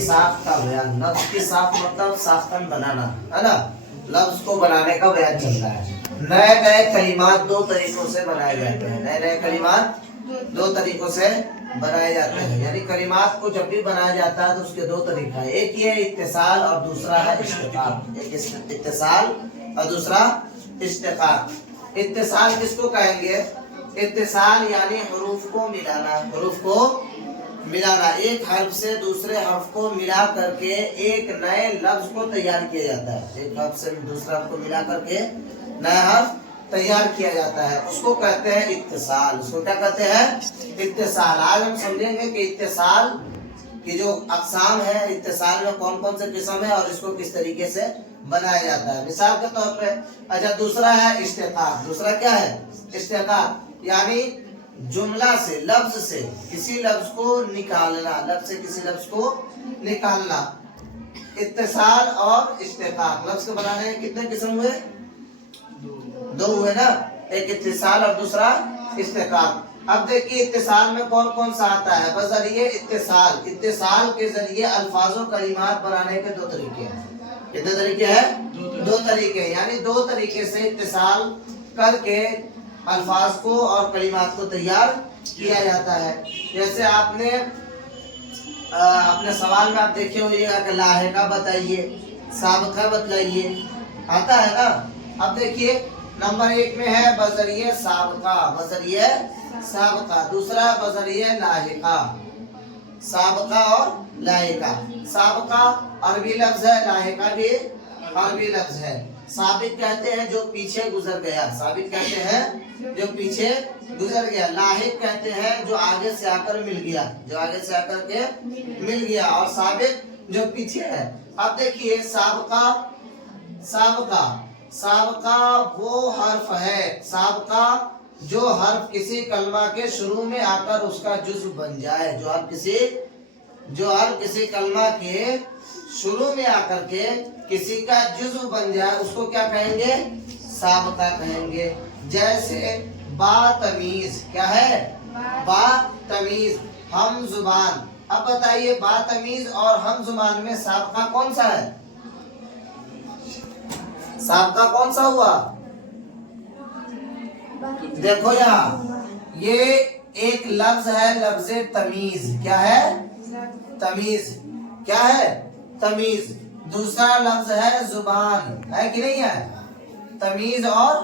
साख का बयान, लफ्ज की साख मतलब साखन बनाना है ना, लफ्ज को बनाने का बयान चल रहा है। नए नए कलिमात दो तरीकों से बनाए जाते हैं, नए नए कलिमात दो तरीकों से बनाए जाते हैं। यानी कलिमात को जब भी बनाया जाता है तो उसके दो तरीका है, एक ये इत्तिसाल और दूसरा है इश्तिकाक। एक इत्तिसाल और दूसरा इश्तिकाक। इत्तिसाल किसको कहेंगे? इत्तिसाल यानी हरूफ को मिलाना, हरूफ को मिलाना, एक हर्फ से दूसरे हर्फ को मिला करके एक नए लफ्ज को तैयार किया जाता है। एक हर्फ से दूसरे हर्फ को मिला करके नया हर्फ तैयार किया जाता है, उसको कहते हैं इत्तिसाल। उसको क्या कहते हैं? इत्तिसाल। आज हम समझेंगे कि इत्तिसाल की जो अक़साम है, इत्तिसाल में कौन कौन से किस्म है और इसको किस तरीके से बनाया जाता है। मिसाल के तौर पे अच्छा, दूसरा है इश्तिकाक। दूसरा क्या है? इश्तिकाक यानी जुमला से, लफ्ज से किसी लफ्ज को निकालना, लफ्ज से किसी लफ्ज को निकालना। इत्तिसाल और इश्तिकाक लफ्ज को बनाने के कितने किस्म हुए? दो हुए ना, एक इत्तिसाल और दूसरा इश्तिकाक। अब देखिए इत्तिसाल में कौन कौन सा आता है। बजरिए इत्तिसाल, इत्तिसाल के जरिए अल्फाजों कलिमात बनाने के दो तरीके हैं। कितने तरीके हैं? दो तरीके। यानी दो तरीके से इत्तिसाल करके अल्फाज को और कलिमात को तैयार किया जाता है। जैसे आपने अपने सवाल में आप देखे होइएगा कि लाहिका बताइए, साबका बतलाइए, आता है ना। अब देखिए नंबर एक में है बजरिए साबका, बजरिए साबका। दूसरा बजरिए लाहिका, साबका और लाहिका। साबका अरबी लफ्ज है, लाहिका भी अरबी लफ्ज है। साबिक कहते हैं जो पीछे गुजर गया, साबिक कहते हैं जो पीछे गुजर गया। लाहिक कहते हैं जो आगे से आकर मिल गया, जो आगे से आकर के मिल गया। और साबिक जो पीछे है। अब देखिए साबका, साबका, साबका वो हर्फ है, साबका जो हर्फ किसी कलमा के शुरू में आकर उसका जुज़्व बन जाए, जो हर्फ किसी कलमा के शुरू में आकर के किसी का जुज़्व बन जाए, उसको क्या कहेंगे? साबका कहेंगे। जैसे बातमीज, क्या है? बातमीज, हम जुबान। अब बताइए बातमीज और हम जुबान में साबका कौन सा है? साबका कौन सा हुआ? देखो यहाँ ये एक लफ्ज है, लफ्ज तमीज। क्या है? तमीज। क्या है? तमीज। दूसरा लफ्ज है जुबान, है कि नहीं है? तमीज और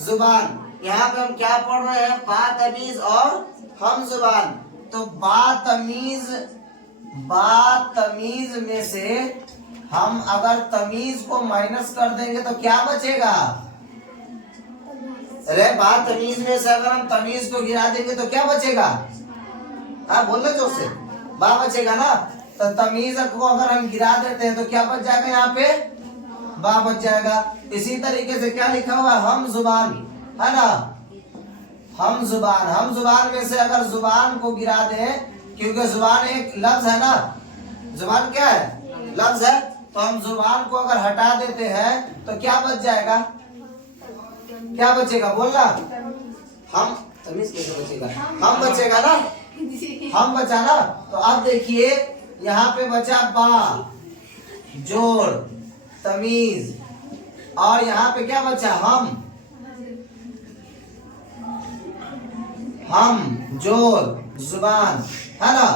जुबान। यहाँ पे हम क्या पढ़ रहे हैं? बातमीज और हम जुबान। तो बातमीज में से हम अगर तमीज को माइनस कर देंगे तो क्या बचेगा? अरे बातमीज में से अगर हम तमीज को गिरा देंगे तो क्या बचेगा? हाँ बोल जोर से, बा बचेगा ना। तो तमीज को अगर हम गिरा देते हैं तो क्या बच जाएगा? यहाँ पे बा बच जाएगा। इसी तरीके से क्या लिखा हुआ? हम जुबान, है ना। हम जुबान, हम जुबान में से अगर जुबान को गिरा दें, क्योंकि जुबान एक लफ्ज है ना, जुबान क्या है? लफ्ज है। तो हम जुबान को अगर हटा देते हैं तो क्या बच जाएगा? क्या बचेगा? बोलना। हम तमीज कैसे बचेगा? हम बचेगा ना, हम बचा ना। तो अब देखिए यहाँ पे बचा बा, जोड़, तमीज, और यहाँ पे क्या बचा? हम, जोड़, जुबान, है ना।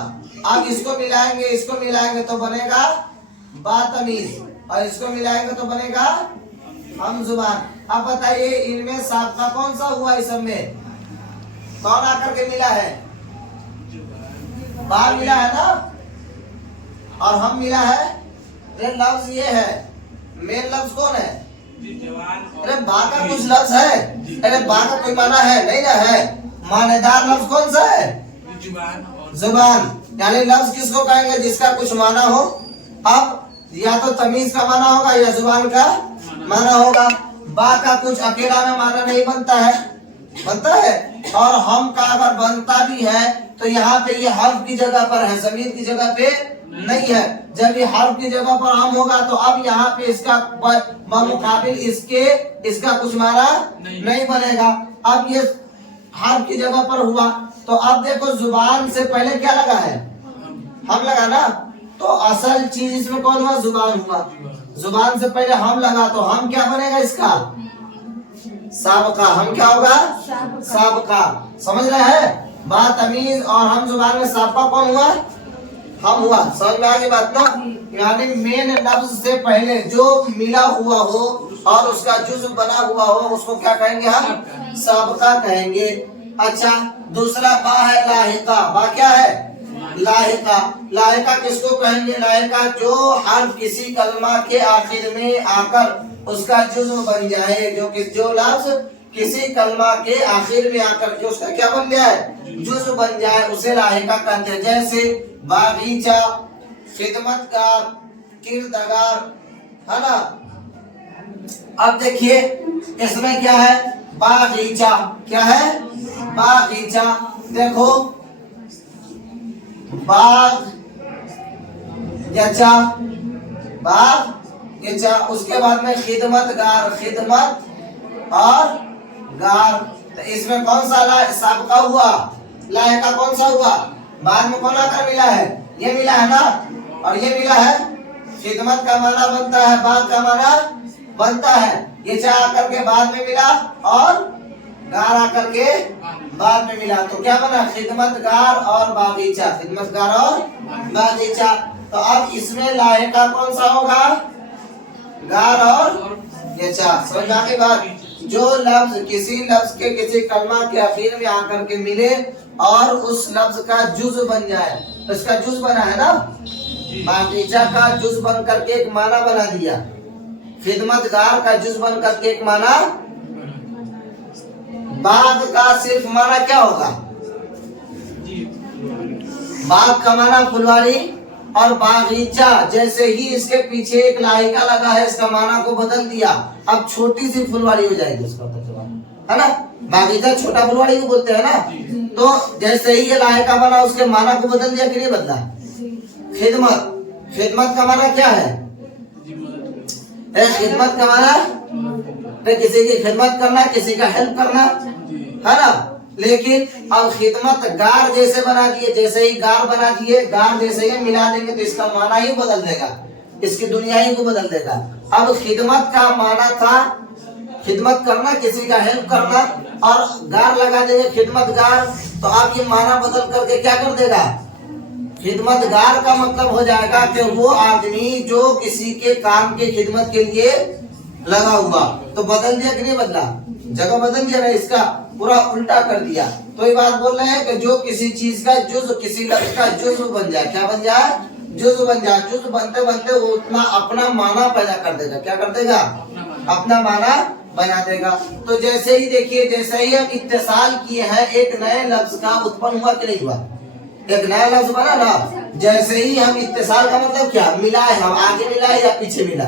अब इसको मिलाएंगे तो बनेगा बातमीज, और इसको मिलाएंगे तो बनेगा हम जुबान। अब बताइए इनमें साबका कौन सा हुआ? इस सब में कौन आकर के मिला है? बा मिला है ना, और हम मिला है। अरे लफ्ज ये है, मेन लफ्ज कौन है? अरे बा का कुछ लफ्ज है? अरे बा का कोई माना है? नहीं ना है। मानेदार लफ्ज कौन सा है? जुबान। यानी लफ्ज किसको कहेंगे? जिसका कुछ माना हो। अब या तो तमीज का माना होगा या जुबान का माना होगा। बा का कुछ अकेला में माना नहीं बनता है, बनता है। और हम का अगर बनता भी है तो यहाँ पे ये हर्फ की जगह पर है, ज़मीर की जगह पे नहीं है। जब ये हर्फ की जगह पर हम होगा तो अब यहाँ पे इसका मुकाबिल इसका कुछ माना नहीं बनेगा। अब ये हर्फ की जगह पर हुआ तो अब देखो जुबान से पहले क्या लगा है? हम लगा ना। तो असल चीज इसमें कौन हुआ? जुबान हुआ। जुबान से पहले हम लगा तो हम क्या बनेगा इसका? साबका। हम क्या होगा? साबका। समझ रहे हैं बात? तमीज और हम जुबान में साबका कौन हुआ? हम हुआ। समझ में आ गई बात ना? यानी मेन लफ्ज से पहले जो मिला हुआ हो और उसका जुज़्व बना हुआ हो उसको क्या कहेंगे? हम साबका कहेंगे। अच्छा, दूसरा बा है लाहिका। बा क्या है? लाहिका। लाहिका किसको कहेंगे? लाहिका जो हर्फ किसी कलमा के आखिर में आकर उसका जुज़्व बन जाए, जो लफ्ज किसी कलमा के आखिर में आकर के उसका क्या बन जाए? जुज़्व बन जाए, उसे लाहिका कहते हैं। जैसे बागीचा, खिदमतगार, किरदगार, है ना? अब देखिए इसमें क्या है? बागीचा। क्या है? बागीचा। देखो बाग यचा, बाग यचा। उसके बाद में खिदमतगार, खिदमत और गार। तो इसमें कौन सा साबका हुआ? लाहिका कौन सा हुआ? बाद में कौन आकर मिला है? ये मिला है ना, और ये मिला है। खिदमत का माना बनता है, बाग का माना बनता है। ये चा आकर के बाद में मिला और गार आकर के बाद में मिला, तो क्या बना? खिदमतगार और बागीचा। खिदमतगार और बागीचा। तो अब इसमें लाहिका कौन सा होगा? गार और यचा। समझ में आ गई बात? जो लफ्ज किसी लफ्ज के किसी कलमा के आखिर में आकर के मिले और उस लफ्ज का जुज़्व बन जाए, तो इसका जुज़्व बना है ना? बागीचा का जुज़्व बन करके एक माना बना दिया, खिदमतगार का जुज़्व बन करके एक माना। बाग का सिर्फ माना क्या होगा? बाग का माना फुलवारी, और बागीचा जैसे ही इसके पीछे एक लाहिका लगा है इसका माना को बदल दिया, अब छोटी सी फुलवारी हो जाएगी उसका मतलब, है ना? बागीचा छोटा फुलवारी को बोलते हैं ना? तो जैसे ही ये लाहिका बना उसके माना को बदल दिया कि नहीं बदला? खिदमत। खिदमत का माना क्या है? खिदमत का माना किसी की खिदमत करना, किसी का हेल्प करना, है ना? लेकिन अब खिदमत गार जैसे बना दिए, जैसे ही गार बना दिए, गार जैसे ही मिला देंगे तो इसका माना ही बदल देगा, इसकी दुनिया ही को बदल देगा। अब खिदमत का माना था खिदमत करना, किसी का हेल्प करना, और गार लगा देंगे खिदमतगार, तो अब ये माना बदल करके क्या कर देगा? खिदमतगार का मतलब हो जाएगा कि वो आदमी जो किसी के काम की खिदमत के लिए लगा हुआ। तो बदल दिया कि नहीं बदला? जगह बदल दिया ना, इसका पूरा उल्टा कर दिया। तो ये बात बोल रहे हैं कि जो किसी चीज का जुज़्व, किसी लफ्ज का जुज़्व बन जाए, क्या बन जाए? जुज़्व बन जाए। जुज़्व बनते बनते वो उतना अपना माना पैदा कर देगा। क्या कर देगा? अपना माना बना देगा। तो जैसे ही देखिए, जैसे ही हम इत्तिसाल किए हैं, एक नए लफ्ज का उत्पन्न हुआ कि नहीं हुआ? एक नया लफ्ज बना ना। जैसे ही हम इत्तिसाल का मतलब क्या? मिलाए, हम आगे मिलाए या पीछे मिला?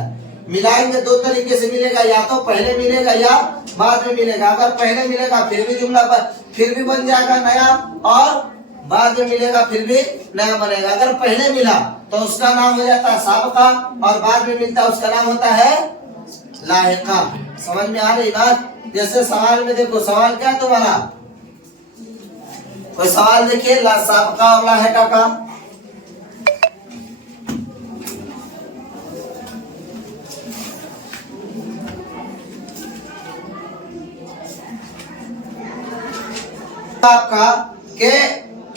मिलाएंगे दो तरीके से मिलेगा, या तो पहले मिलेगा या बाद में मिलेगा। अगर पहले मिलेगा फिर भी जुमला पर फिर भी बन जाएगा नया, और बाद में मिलेगा फिर भी नया बनेगा। अगर पहले मिला तो उसका नाम हो जाता है साबका, और बाद में मिलता है उसका नाम होता है लाहिका। समझ में आ रही बात? जैसे सवाल में देखो, सवाल क्या है तुम्हारा? कोई सवाल देखिए, साबका और लाहिका का। आपका के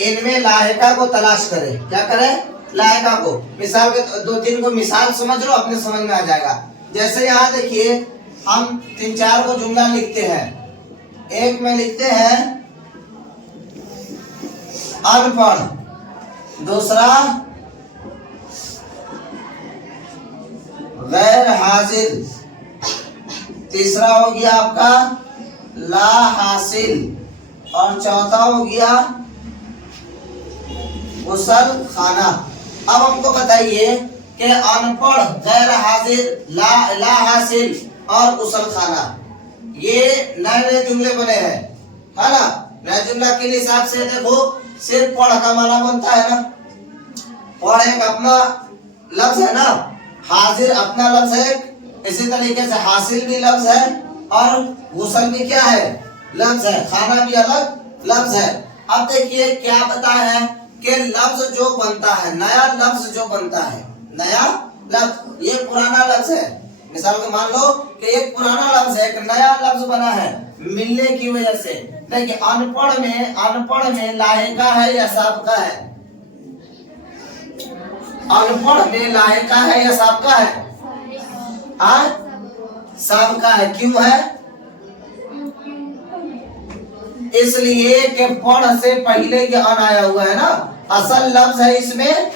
इनमें लाहिका को तलाश करें। क्या करें? लाहिका को। मिसाल के दो तीन को मिसाल समझ लो, अपने समझ में आ जाएगा। जैसे यहाँ देखिए, हम तीन चार को जुमला लिखते हैं। एक में लिखते हैं अनपढ़, दूसरा गैर हाजिर, तीसरा हो गया आपका ला हासिल, और चौथा हो गया गुसल खाना। अब हमको बताइए कि अनपढ़, गैर हाजिर, ला हासिल और गुसल खाना, ये नए नए जुमले बने हैं, है ना? नए जुमला के हिसाब से देखो, सिर्फ पढ़ का माना बनता है ना? पढ़ एक अपना लफ्ज है ना, हाजिर अपना लफ्ज है, इसी तरीके से हासिल भी लफ्ज है, और गुसल भी क्या है? लफ्ज है। खाना भी अलग लफ्ज है। अब देखिए क्या बताया है कि लफ्ज जो बनता है, नया लफ्ज जो बनता है, नया लफ्ज, ये पुराना लफ्ज है। मिसाल के मान लो कि एक पुराना लफ्ज है, एक नया लफ्ज बना है मिलने की वजह से। देखिए अनपढ़ में लाहिका है या साबका है? अनपढ़ में लाहिका है या साबका है? साबका है। क्यों है? इसलिए कि पढ़ से पहले ये अन आया हुआ है ना। असल लफ्ज है इसमें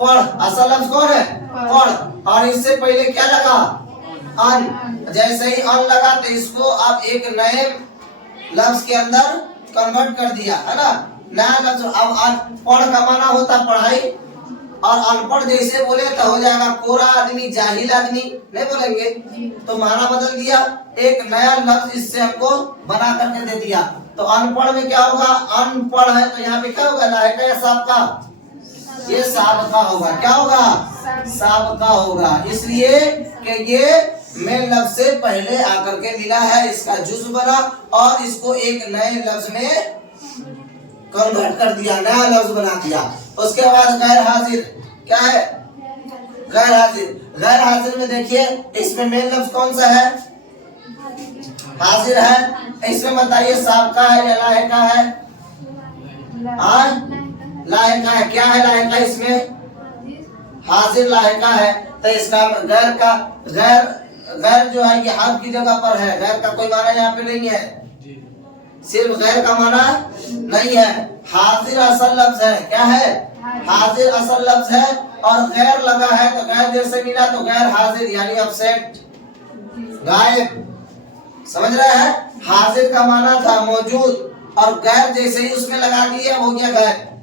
पढ़, असल लफ्ज कौन है? पढ़। और इससे पहले क्या लगा? अन। जैसे ही अन लगा तो इसको अब एक नए लफ्ज के अंदर कन्वर्ट कर दिया, है ना, नया लफ्ज। अब पढ़ का माना होता पढ़ाई, और अनपढ़ जैसे बोले तो हो जाएगा कोरा आदमी, जाहिल आदमी, नहीं बोलेंगे। तो माना बदल दिया, एक नया लफ्ज इससे हमको बना करके दे दिया। तो अनपढ़ में क्या होगा? अनपढ़ है तो यहाँ पे क्या होगा? लाहिका या साबका? ये साबका होगा। क्या होगा? साबका होगा। इसलिए कि ये मेन लफ्ज से पहले आकर के मिला है, इसका जुज़ बना और इसको एक नए लफ्ज में कन्वर्ट कर दिया, नया लफ्ज बना दिया। उसके बाद गैर हाजिर क्या है? गैर हाजिर। गैर हाजिर में देखिए इसमें मेन लफ्ज कौन सा है? हाजिर है। इसमें बताइए साबका है या लाहिका है? लाहिका है। क्या है लाहिका इसमें? हाजिर लाहिका है। तो इसका गैर जो है ये हर की जगह पर है। गैर का कोई माना यहाँ पे नहीं है, सिर्फ गैर का माना नहीं है। हाजिर असल लफ्ज है। क्या है? हाजिर असल लफ्ज है। और गैर लगा है तो गैर जैसे मिला तो गैर हाजिर यानी एब्सेंट, गायब। समझ रहे हैं? हाजिर का माना था मौजूद, और गैर जैसे ही उसमें लगा दिया हो गया गैर।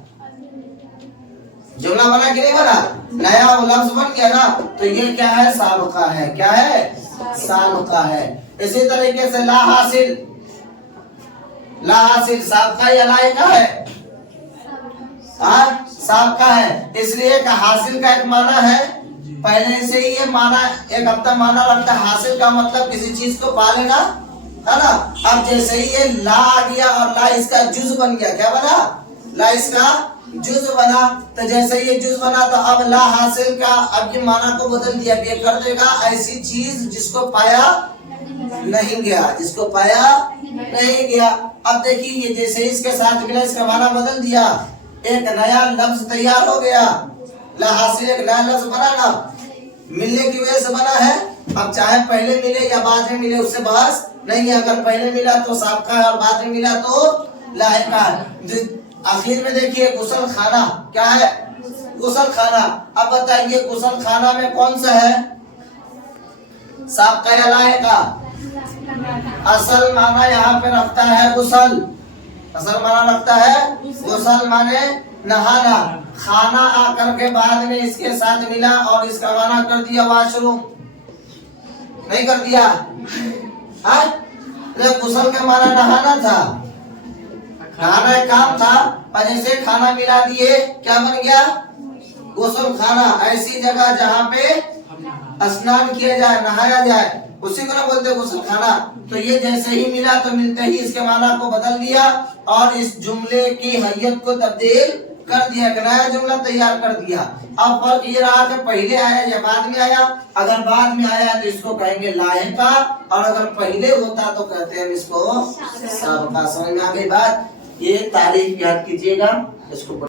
जुमला बना कि नहीं बना? नया वो लफ्ज बन गया ना। तो ये क्या है? साबका है। क्या है? साबका है। इसी तरीके से ला हासिल, ला हासिल साबका या लाहिका है? साबका है। इसलिए का हासिल का एक माना है, पहले से ही ये माना एक हफ्ता माना लगता है। हासिल का मतलब किसी चीज को पा लेना, है ना। अब जैसे ही ये ला आ गया और ला इसका जुज बन गया, क्या बना? ला इसका जुज बना। तो जैसे ये जुज बना तो अब ला हासिल का अब ये माना को बदल दिया, ये कर देगा ऐसी चीज जिसको पाया नहीं गया, जिसको पाया नहीं गया। अब देखिए ये जैसे इसके साथ मिला, इसका माना बदल दिया, एक नया लफ्ज तैयार हो गया। ला हासिल एक नया लफ्ज बना ना, मिलने की वजह से बना है। अब चाहे पहले मिले या बाद में मिले उससे बहस नहीं है। अगर पहले मिला तो साबका है और बाद में मिला तो लाहिका है। आखिर में देखिए गुसल खाना क्या है? गुसल खाना। अब बताइए गुसल खाना में कौन सा है? साबका या लाहिका? असल माना यहाँ पे रखता है गुसल। असल माना रखता है गुसल माने नहाना। खाना आकर के बाद में इसके साथ मिला और इसका माना कर दिया वॉशरूम, नहीं कर दिया? गुसल का माना नहाना था, नहाना एक काम था, और जैसे खाना मिला दिए क्या बन गया? गुसल खाना। ऐसी जगह जहाँ पे स्नान किया जाए, नहाया जाए, उसी को ना बोलते गुसल खाना। तो ये जैसे ही मिला तो मिलते ही इसके माना को बदल दिया और इस जुमले की हैयत को तब्दील कर दिया, एक नया जुमला तैयार कर दिया। अब फर्क ये रहा कि पहले आया या बाद में आया। अगर बाद में आया तो इसको कहेंगे लाहिका, और अगर पहले होता तो कहते हैं इसको साबका। समझ में आ गई बात? ये तारीफ याद कीजिएगा इसको।